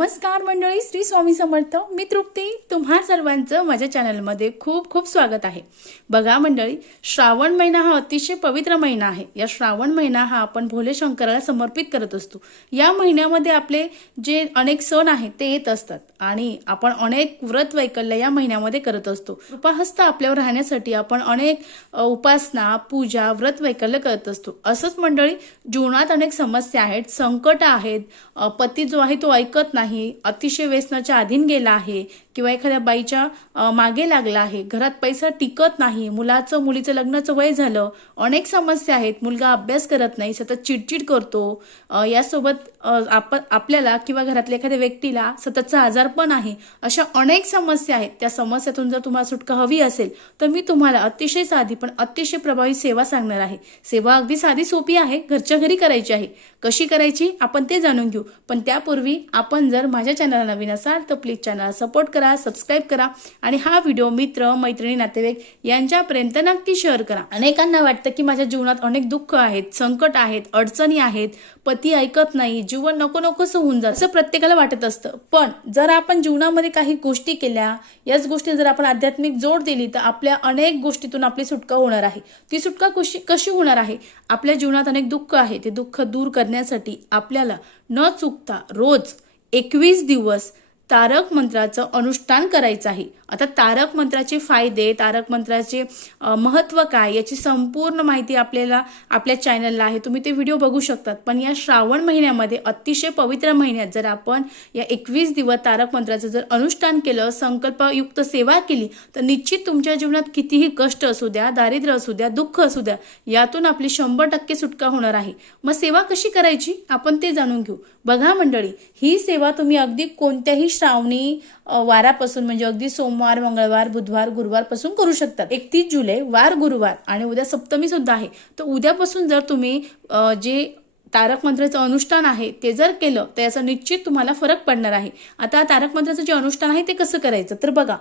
नमस्कार मंडळी श्री स्वामी समर्थ. मी तृप्ती. तुम्हा सर्वांचं माझ्या चॅनलमध्ये खूप खूप स्वागत आहे. बघा मंडळी श्रावण महिना हा अतिशय पवित्र महिना आहे. या श्रावण महिना हा आपण भोले शंकराला समर्पित करत असतो. या महिन्यामध्ये आपले जे अनेक सण आहेत ते येत असतात. आणि आपण अनेक व्रत वैकल्य या महिन्यामध्ये करत असतो. कृपाहस्त आपल्यावर राहण्यासाठी आपण अनेक उपासना पूजा व्रत वैकल्य करत असतो. असंच मंडळी जीवनात अनेक समस्या आहेत संकट आहेत. पती जो आहे तो ऐकत नाही. अतिशय व्यसनाच्या अधीन गेला आहे. किंवा एखाद्या बाईच्या मागे लागला आहे घरात पैसा टिकत नाही मुलाचं मुलीचं लग्नाचं वय झालं अनेक समस्या आहेत मुलगा अभ्यास करत नाही सतत चिडचिड करतो यासोबत आपण आपल्याला किंवा घरातल्या एखाद्या व्यक्तीला सततचा आजारपण आहे अशा अनेक समस्या आहेत. त्या समस्यातून जर तुम्हाला सुटका हवी असेल तर मी तुम्हाला अतिशय साधी पण अतिशय प्रभावी सेवा सांगणार आहे. सेवा अगदी साधी सोपी आहे घरच्या घरी करायची आहे. कशी करायची आपण ते जाणून घेऊ. पण त्यापूर्वी आपण जर माझ्या चॅनलला नवीन असाल तर प्लीज चॅनलला सपोर्ट करा. सबस्क्राईब करा आणि हा व्हिडिओ मित्र मैत्रिणी नातेवाईक यांच्यापर्यंत नक्की शेअर करा. अनेकांना वाटतं की माझ्या जीवनात अनेक दुःख आहेत संकट आहेत अडचणी आहेत पती ऐकत नाही जीवन नको नकोसं होऊन जात असं प्रत्येकाला वाटत असतं. पण जर आपण जीवनामध्ये काही गोष्टी केल्या याच गोष्टी जर आपण आध्यात्मिक जोड दिली तर आपल्या अनेक गोष्टीतून आपली सुटका होणार आहे. ती सुटका कशी कशी होणार आहे? आपल्या जीवनात अनेक दुःख आहे ते दुःख दूर करण्यासाठी आपल्याला न चुकता रोज एकवीस दिवस तारक मंत्राचं अनुष्ठान करायचं आहे. आता तारक मंत्राचे फायदे तारक मंत्राचे महत्त्व काय याची संपूर्ण माहिती आपल्याला आपल्या चॅनलला आहे. तुम्ही ते व्हिडिओ बघू शकतात. पण या श्रावण महिन्यामध्ये अतिशय पवित्र महिन्यात जर आपण या एकवीस दिवस तारक मंत्राचं जर अनुष्ठान केलं संकल्पयुक्त सेवा केली तर निश्चित तुमच्या जीवनात कितीही कष्ट असू द्या दारिद्र्य असू द्या दुःख असू द्या यातून आपली शंभर टक्के सुटका होणार आहे. मग सेवा कशी करायची? आपण ते जाणून घेऊ. बघा मंडळी ही सेवा तुम्ही अगदी कोणत्याही श्रावणी वारापासून म्हणजे अगदी सोमवार मंगळवार बुधवार गुरुवारपासून करू शकतात. एकतीस जुलै वार गुरुवार आणि उद्या सप्तमी सुद्धा आहे. तर उद्यापासून जर तुम्ही जे तारक मंत्राचं अनुष्ठान आहे ते जर केलं तर याचा निश्चित तुम्हाला फरक पडणार आहे. आता तारक मंत्राचं जे अनुष्ठान आहे ते कसं करायचं? तर बघा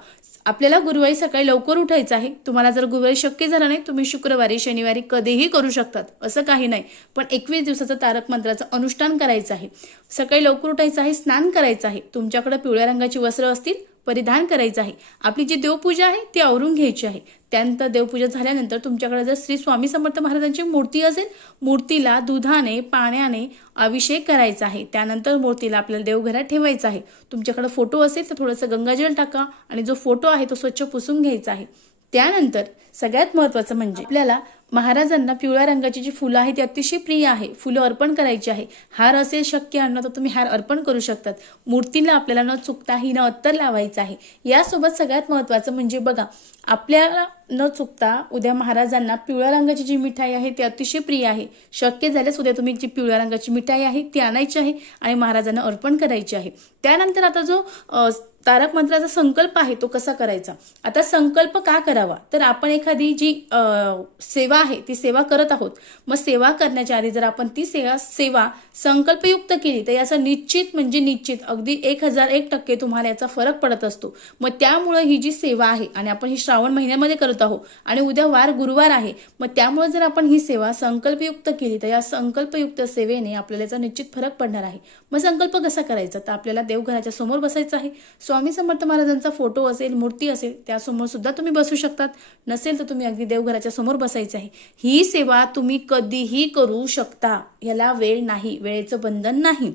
आपल्याला गुरुवारी सकाळी लवकर उठायचं आहे. तुम्हाला जर गुरुवारी शक्य झालं नाही तुम्ही शुक्रवारी शनिवारी कधीही करू शकतात. असं काही नाही. पण एकवीस दिवसाचं तारक मंत्राचं अनुष्ठान करायचं आहे. सकाळी लवकर उठायचं आहे स्नान करायचं आहे. तुमच्याकडे पिवळ्या रंगाची वस्त्र असतील परिधान करायचं आहे. आपली जी देवपूजा आहे ती आवरून घ्यायची आहे. त्यानंतर देवपूजा झाल्यानंतर तुमच्याकडे जर श्री स्वामी समर्थ महाराजांची मूर्ती असेल मूर्तीला दुधाने पाण्याने अभिषेक करायचा आहे. त्यानंतर मूर्तीला आपल्याला देवघरात ठेवायचं आहे. तुमच्याकडे फोटो असेल तर थोडंसं गंगाजल टाका आणि जो फोटो आहे तो स्वच्छ पुसून घ्यायचा आहे. त्यानंतर सगळ्यात महत्वाचं म्हणजे आपल्याला महाराजांना पिवळ्या रंगाची जी फुलं आहे ती अतिशय प्रिय आहे. फुलं अर्पण करायची आहे. हार असेल शक्य आणणं तर तुम्ही हार अर्पण करू शकतात. मूर्तीला आपल्याला न चुकता ही न अत्तर लावायचं आहे. यासोबत सगळ्यात महत्वाचं म्हणजे बघा आपल्याला न चुकता उद्या महाराजांना पिवळ्या रंगाची जी मिठाई आहे ती अतिशय प्रिय आहे. शक्य झाल्यास उद्या तुम्ही जी पिवळ्या रंगाची मिठाई आहे ती आणायची आहे आणि महाराजांना अर्पण करायची आहे. त्यानंतर आता जो तारक मंत्राचा संकल्प आहे तो कसा करायचा? आता संकल्प का करावा? तर आपण एखादी जी आ, सेवा आहे ती सेवा करत आहोत. मग सेवा करण्याच्या आधी जर आपण ती सेवा सेवा संकल्पयुक्त केली तर याचा निश्चित म्हणजे निश्चित अगदी एक हजार एक टक्के तुम्हाला याचा फरक पडत असतो. मग त्यामुळं ही जी सेवा आहे आणि आपण ही श्रावण महिन्यामध्ये करत आहोत आणि उद्या वार गुरुवार आहे मग त्यामुळे जर आपण ही सेवा संकल्पयुक्त केली तर या संकल्पयुक्त सेवेने आपल्याला याचा निश्चित फरक पडणार आहे. मग संकल्प कसा करायचा? तर आपल्याला देवघराच्या समोर बसायचं आहे. स्वामी समर्थ महाराजांचा फोटो असेल मूर्ती असेल त्यासमोर सुद्धा तुम्ही बसू शकतात. नसेल तर तुम्ही अगदी देवघराच्या समोर बसायचं आहे. ही सेवा तुम्ही कधीही करू शकता. याला वेळ नाही वेळेचं बंधन नाही.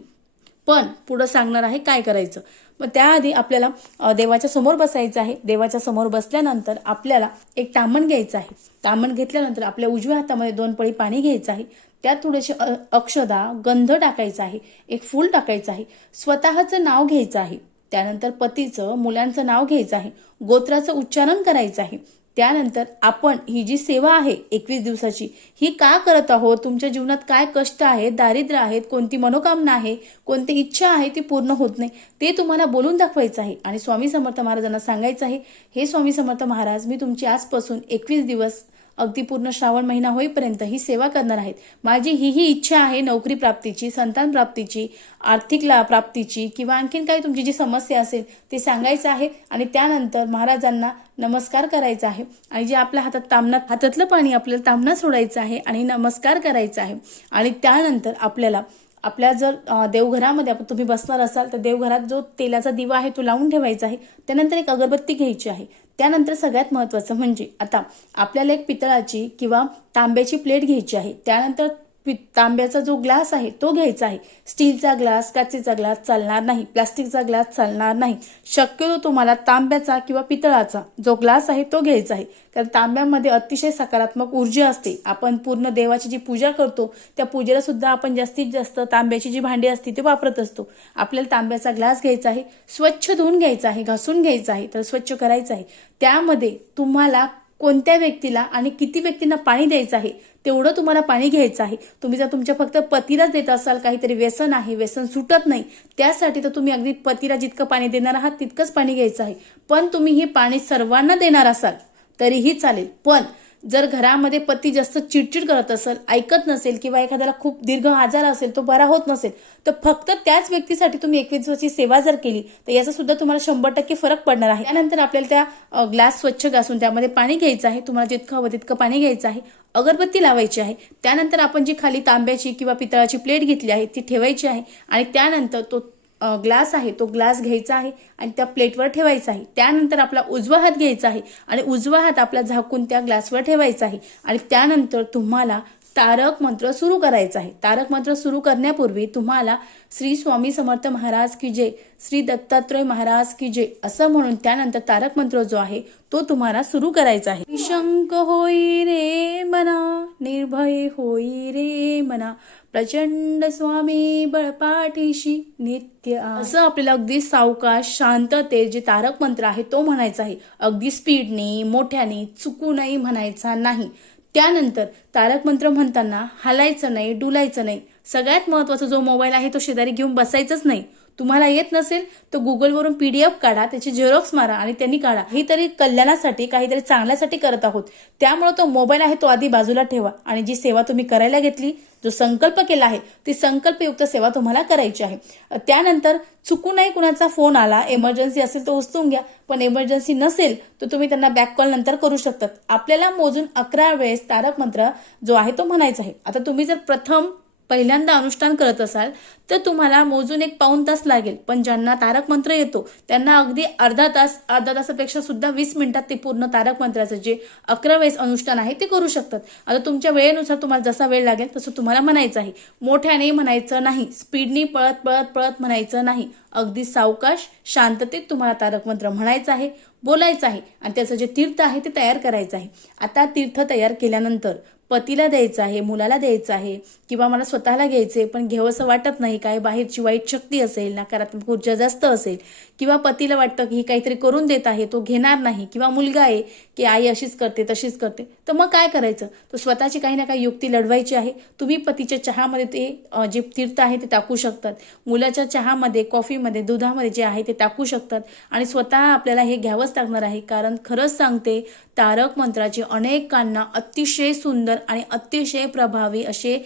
पण पुढं सांगणार आहे काय करायचं? मग त्याआधी आपल्याला देवाच्या समोर बसायचं आहे. देवाच्या समोर बसल्यानंतर आपल्याला एक तामण घ्यायचं आहे. तामण घेतल्यानंतर आपल्या उजव्या हातामध्ये दोन पळी पाणी घ्यायचं आहे. त्यात थोडेसे अक्षदा गंध टाकायचा आहे. एक फूल टाकायचं आहे. स्वतःचं नाव घ्यायचं आहे. त्यानंतर पतीचं मुलांचं नाव घ्यायचं आहे गोत्राचं उच्चारण करायचं आहे. त्यानंतर आपण ही जी सेवा आहे एकवीस दिवसाची ही का करत आहोत? तुमच्या जीवनात काय कष्ट आहेत दारिद्र्य आहेत कोणती मनोकामना आहे कोणती इच्छा आहे ती पूर्ण होत नाही ते तुम्हाला बोलून दाखवायचं आहे. आणि स्वामी समर्थ महाराजांना सांगायचं आहे हे स्वामी समर्थ महाराज मी तुमची आजपासून एकवीस दिवस अगदी पूर्ण श्रावण महिना होईपर्यंत ही सेवा करणार आहेत. माझी ही ही इच्छा आहे नोकरी प्राप्तीची संतान प्राप्तीची आर्थिक प्राप्तीची किंवा आणखीन काही तुमची जी समस्या असेल ते सांगायचं आहे आणि त्यानंतर महाराजांना नमस्कार करायचा आहे आणि जे आपल्या हातात तामणात हातातलं पाणी आपल्याला तामना सोडायचं आहे आणि नमस्कार करायचा आहे आणि त्यानंतर आपल्याला आपल्या जर देवघरामध्ये आपण तुम्ही बसणार असाल तर देवघरात जो तेलाचा दिवा आहे तो लावून ठेवायचा आहे. त्यानंतर एक अगरबत्ती घ्यायची आहे. त्यानंतर सगळ्यात महत्त्वाचं म्हणजे आता आपल्याला एक पितळाची किंवा तांब्याची प्लेट घ्यायची आहे. त्यानंतर पि- तांब्याचा जो ग्लास आहे तो घ्यायचा आहे. स्टीलचा ग्लास काचेचा ग्लास चालणार नाही. प्लास्टिकचा ग्लास चालणार नाही. शक्यतो तुम्हाला तांब्याचा किंवा पितळाचा जो ग्लास आहे तो घ्यायचा आहे. कारण तांब्यामध्ये अतिशय सकारात्मक ऊर्जा असते. आपण पूर्ण देवाची जी पूजा करतो त्या पूजेला सुद्धा आपण जास्तीत जास्त तांब्याची जी भांडी असते ते वापरत असतो. आपल्याला तांब्याचा ग्लास घ्यायचा आहे स्वच्छ धुवून घ्यायचा आहे घासून घ्यायचा आहे तर स्वच्छ करायचं आहे. त्यामध्ये तुम्हाला कोणत्या व्यक्तीला आणि किती व्यक्तींना पाणी द्यायचं आहे तेवढं तुम्हाला पाणी घ्यायचं आहे. तुम्ही जर तुमच्या फक्त पतीलाच देत असाल काहीतरी व्यसन आहे व्यसन सुटत नाही त्यासाठी तर तुम्ही अगदी पतीला जितकं पाणी देणार आहात तितकंच पाणी घ्यायचं आहे. पण तुम्ही हे पाणी सर्वांना देणार असाल तरीही चालेल. पण जर घरामध्ये पती जास्त चिडचिड करत असेल ऐकत नसेल किंवा एखाद्याला खूप दीर्घ आजार असेल तो बरा होत नसेल तर फक्त त्याच व्यक्तीसाठी तुम्ही एकवीस दिवसाची सेवा जर केली तर याचा सुद्धा तुम्हाला शंभर टक्के फरक पडणार आहे. त्यानंतर आपल्याला त्या ग्लास स्वच्छ घासून त्यामध्ये पाणी घ्यायचं आहे तुम्हाला जितकं हवं तितकं पाणी घ्यायचं आहे अगरबत्ती लावायची आहे. त्यानंतर आपण जी खाली तांब्याची किंवा पितळाची प्लेट घेतली आहे ती ठेवायची आहे आणि त्यानंतर तो ग्लास आहे तो ग्लास घ्यायचा आहे आणि त्या प्लेटवर ठेवायचा आहे. त्यानंतर आपला उजवा हात घ्यायचा आहे आणि उजवा हात आपला झाकून त्या ग्लासवर ठेवायचा आहे. आणि त्यानंतर तुम्हाला तारक मंत्र सुरू करायचा आहे. तारक मंत्र सुरू करण्यापूर्वी तुम्हाला श्री स्वामी समर्थ महाराज की जय श्री दत्तात्रय महाराज की जय असं म्हणून त्यानंतर तारक मंत्र जो आहे तो तुम्हाला सुरू करायचा आहे. निशंक होई रे मना निर्भय होई रे मना प्रचंड स्वामी बळपाठीशी नित्य असं आपल्याला अगदी सावकाश शांतते जे तारक मंत्र आहे तो म्हणायचा आहे. अगदी स्पीडने मोठ्याने चुकूनही म्हणायचा नाही. त्यानंतर तारक मंत्र म्हणताना हलायचं नाही डुलायचं नाही. सगळ्यात महत्त्वाचा जो मोबाईल आहे तो शेजारी घेऊन बसायचंच नाही. तुम्हाला येत नसेल तर गुगलवरून पीडीएफ काढा त्याची झेरॉक्स मारा आणि त्यांनी काढा. ही तरी कल्याणासाठी काहीतरी चांगल्यासाठी करत आहोत. त्यामुळे तो मोबाईल आहे तो आधी बाजूला ठेवा आणि जी सेवा तुम्ही करायला घेतली जो संकल्प केला आहे ती संकल्पयुक्त सेवा तुम्हाला करायची आहे. त्यानंतर चुकूनही कुणाचा फोन आला एमर्जन्सी असेल तर उचलून घ्या पण एमर्जन्सी नसेल तर तुम्ही त्यांना बॅक कॉल नंतर करू शकतात. आपल्याला मोजून अकरा वेळेस तारक मंत्र जो आहे तो म्हणायचा आहे. आता तुम्ही जर प्रथम पहिल्यांदा अनुष्ठान करत असाल तर तुम्हाला मोजून एक पाऊन तास लागेल. पण ज्यांना तारक मंत्र येतो त्यांना अगदी अर्धा तास अर्धा तासापेक्षा सुद्धा वीस मिनिटात ते पूर्ण तारक मंत्राचं जे अकरा वेळेस अनुष्ठान आहे ते करू शकतात. आता तुमच्या वेळेनुसार तुम्हाला जसा वेळ लागेल तसं तुम्हाला म्हणायचं आहे. मोठ्याने म्हणायचं नाही स्पीडनी पळत पळत पळत म्हणायचं नाही. अगदी सावकाश शांततेत तुम्हाला तारक मंत्र म्हणायचं आहे बोलायचं आहे. आणि त्याचं जे तीर्थ आहे ते तयार करायचं आहे. आता तीर्थ तयार केल्यानंतर पतीला द्यायचं आहे मुलाला द्यायचं आहे किंवा मला स्वतःला घ्यायचे पण घ्यावंसं वाटत नाही काय बाहेरची वाईट शक्ती असेल नकारात्मक ऊर्जा जास्त असेल किंवा पतीला वाटतं की ही काहीतरी करून देत आहे तो घेणार नाही किंवा मुलगा आहे की आई अशीच करते तशीच करते तर मग काय करायचं? तर स्वतःची काही ना काही युक्ती लढवायची आहे. तुम्ही पतीच्या चहामध्ये ते जे तीर्थ आहे ते टाकू शकतात. मुलाच्या चहामध्ये कॉफीमध्ये दुधामध्ये जे आहे ते टाकू शकतात. आणि स्वतः आपल्याला हे घ्यावंच लागणार आहे कारण खरंच सांगते तारक मंत्राचे अनेकांना अतिशय सुंदर आणि अतिशय प्रभावी असे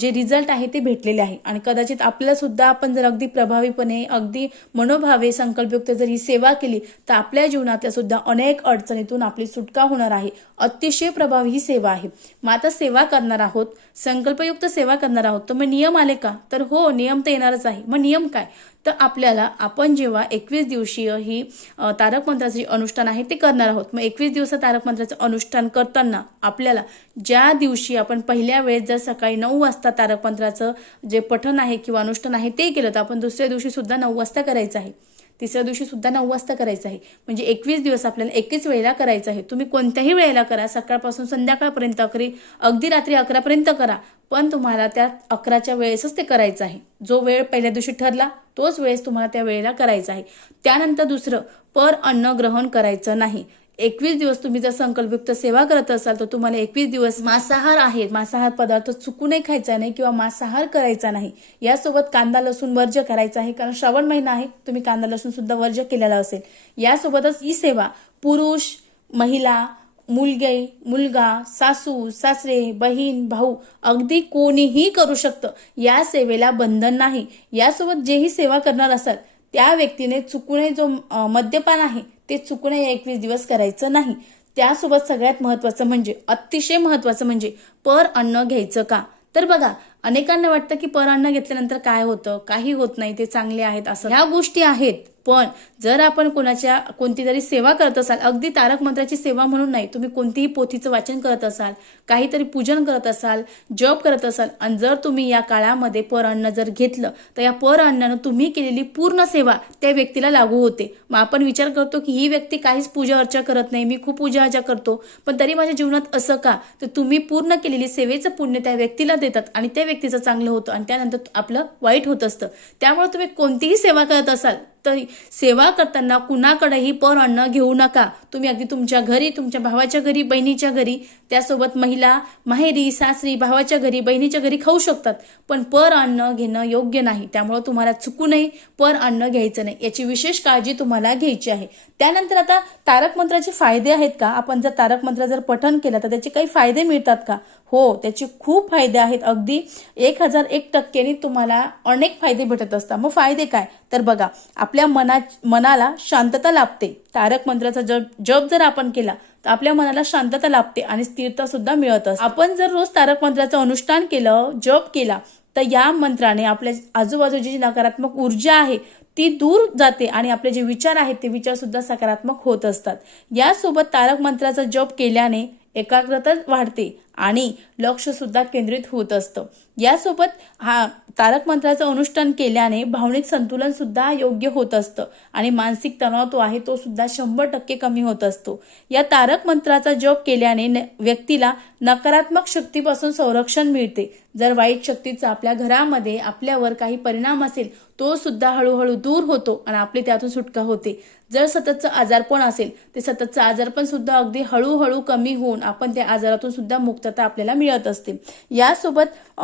जे रिझल्ट आहे ते भेटलेले आहे. आणि कदाचित आपल्याला सुद्धा आपण जर अगदी प्रभावीपणे अगदी मनोभावे संकल्पयुक्त जर ही सेवा केली तर आपल्या जीवनातल्या सुद्धा अनेक अडचणीतून आपली सुटका होणार आहे. अतिशय प्रभावी ही सेवा आहे. मग आता सेवा करणार आहोत संकल्पयुक्त सेवा करणार आहोत. तर मग नियम आले का? तर हो नियम तर येणारच आहे. मग नियम काय? तर आपल्याला आपण जेव्हा एकवीस दिवसीय ही अ, तारक जे अनुष्ठान आहे ते करणार आहोत. मग एकवीस दिवस तारक मंत्राचं अनुष्ठान करताना आपल्याला ज्या दिवशी आपण पहिल्या वेळेस जर सकाळी नऊ वाजता तारक मंत्राचं जे पठण आहे किंवा अनुष्ठान आहे ते केलं तर आपण दुसऱ्या दिवशी सुद्धा नऊ वाजता करायचं आहे. तिसऱ्या दिवशी सुद्धा नऊ वाजता करायचं आहे. म्हणजे एकवीस दिवस आपल्याला एकेच वेळेला करायचं आहे. तुम्ही कोणत्याही वेळेला करा. सकाळपासून संध्याकाळपर्यंत अकरी अगदी रात्री अकरापर्यंत करा. पण तुम्हाला त्या अकराच्या वेळेसच ते करायचं आहे. जो वेळ पहिल्या दिवशी ठरला तोच वेळेस तुम्हाला त्या वेळेला करायचा आहे. त्यानंतर दुसरं पर अन्न ग्रहण करायचं नाही. एकवीस दिवस तुम्ही जर संकल्पयुक्त सेवा करत असाल तर तुम्हाला एकवीस दिवस मांसाहार आहे मांसाहार पदार्थ चुकूनही खायचा नाही किंवा मांसाहार करायचा नाही. यासोबत कांदा लसूण वर्ज करायचा आहे. कारण श्रावण महिना आहे तुम्ही कांदा लसूण सुद्धा वर्ज केलेला असेल. यासोबतच ही सेवा पुरुष महिला मुलगी मुलगा सासू सासरे बहीण भाऊ अगदी कोणीही करू शकतं. या सेवेला बंधन नाही. यासोबत जेही सेवा करणार असाल त्या व्यक्तीने चुकूनही जो मद्यपान आहे ते चुकूनही एकवीस दिवस करायचं नाही. त्यासोबत सगळ्यात महत्वाचं म्हणजे अतिशय महत्वाचं म्हणजे पर अन्न घ्यायचं का? तर बघा अनेकांना वाटतं की पर अन्न घेतल्यानंतर काय होतं? काही होत नाही ते चांगले आहेत असं. ह्या गोष्टी आहेत पण जर आपण कोणाच्या कोणती तरी सेवा करत असाल अगदी तारक मंत्राची सेवा म्हणून नाही तुम्ही कोणतीही पोथीचं वाचन करत असाल काहीतरी पूजन करत असाल जप करत असाल आणि जर तुम्ही या काळामध्ये पर अन्न जर घेतलं तर या पर अन्नानं तुम्ही केलेली पूर्ण सेवा त्या व्यक्तीला लागू होते. मग आपण विचार करतो की ही व्यक्ती काहीच पूजा अर्चा करत नाही मी खूप पूजा अर्चा करतो पण तरी माझ्या जीवनात असं का? तर तुम्ही पूर्ण केलेली सेवेचं पुण्य त्या व्यक्तीला देतात आणि त्या व्यक्तीचं चांगलं होतं आणि त्यानंतर आपलं वाईट होत असतं. त्यामुळे तुम्ही कोणतीही सेवा करत असाल तर सेवा करताना कुणाकडेही पर अन्न घेऊ नका. तुम्ही अगदी तुमच्या घरी तुमच्या भावाच्या घरी बहिणीच्या घरी त्यासोबत महिला माहेरी सासरी भावाच्या घरी बहिणीच्या घरी खाऊ शकतात. पण पर अन्न घेणं योग्य नाही. त्यामुळे तुम्हाला चुकू नये पर अन्न घ्यायचं नाही. याची विशेष काळजी तुम्हाला घ्यायची आहे. त्यानंतर आता तारक मंत्राचे फायदे आहेत का? आपण जर तारक मंत्र जर पठन केलं तर त्याचे काही फायदे मिळतात का? हो त्याचे खूप फायदे आहेत. अगदी एक हजार एक टक्क्यांनी तुम्हाला अनेक फायदे भेटत असतात. मग फायदे काय? तर बघा आपल्या मना मनाला शांतता लाभते. तारक मंत्राचा जप जप जर आपण केला तर आपल्या मनाला शांतता लाभते आणि स्थिरता सुद्धा मिळत असते. आपण जर रोज तारक मंत्राचं अनुष्ठान केलं जप केला तर या मंत्राने आपल्या आजूबाजूची जी नकारात्मक ऊर्जा आहे ती दूर जाते आणि आपले जे विचार आहेत ते विचार सुद्धा सकारात्मक होत असतात. यासोबत तारक मंत्राचा जप केल्याने एकाग्रता वाढते आणि लक्ष सुद्धा केंद्रित होत असतं. यासोबत हा तारक मंत्राचं अनुष्ठान केल्याने भावनिक संतुलन सुद्धा योग्य होत असतं आणि मानसिक तणाव तो आहे तो सुद्धा शंभर टक्के कमी होत असतो. या तारक मंत्राचा जप केल्याने न- व्यक्तीला नकारात्मक शक्तीपासून संरक्षण मिळते. जर वाईट शक्तीचा आपल्या घरामध्ये आपल्यावर काही परिणाम असेल तो सुद्धा हळूहळू दूर होतो आणि आपली त्यातून सुटका होते. जर सततचं आजारपण असेल ते सततचं आजारपण सुद्धा अगदी हळूहळू कमी होऊन आपण त्या आजारातून सुद्धा मुक्तता आपल्याला मिळत असते. यासोबत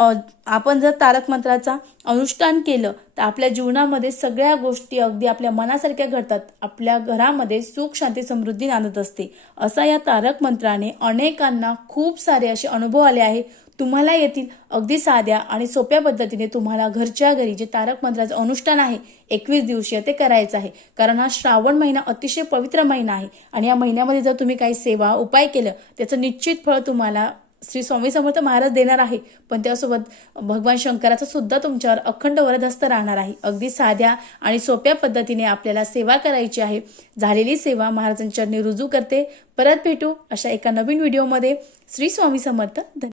आपण जर तारक मंत्राचा अनुष्ठान केलं तर आपल्या जीवनामध्ये सगळ्या गोष्टी अगदी आपल्या मनासारख्या घडतात. आपल्या घरामध्ये सुख शांती समृद्धी नांदत असते. असा या तारक मंत्राने अनेकांना खूप सारे असे अनुभव आले आहे. तुम्हाला येतील अगदी साध्या आणि सोप्या पद्धतीने तुम्हाला घरच्या घरी जे तारक मंत्राचं अनुष्ठान आहे एकवीस दिवसीय ते करायचं आहे. कारण हा श्रावण महिना अतिशय पवित्र महिना आहे आणि या महिन्यामध्ये जर तुम्ही काही सेवा उपाय केलं त्याचं निश्चित फळ तुम्हाला श्री स्वामी समर्थ महाराज देणार आहे. पण त्यासोबत भगवान शंकराचा सुद्धा तुमच्यावर अखंड वरदस्त राहणार आहे. अगदी साध्या आणि सोप्या पद्धतीने आपल्याला सेवा करायची आहे. झालेली सेवा महाराजांच्या रुजू करते. परत भेटू अशा एका नवीन व्हिडिओमध्ये. श्री स्वामी समर्थ धन्यवाद.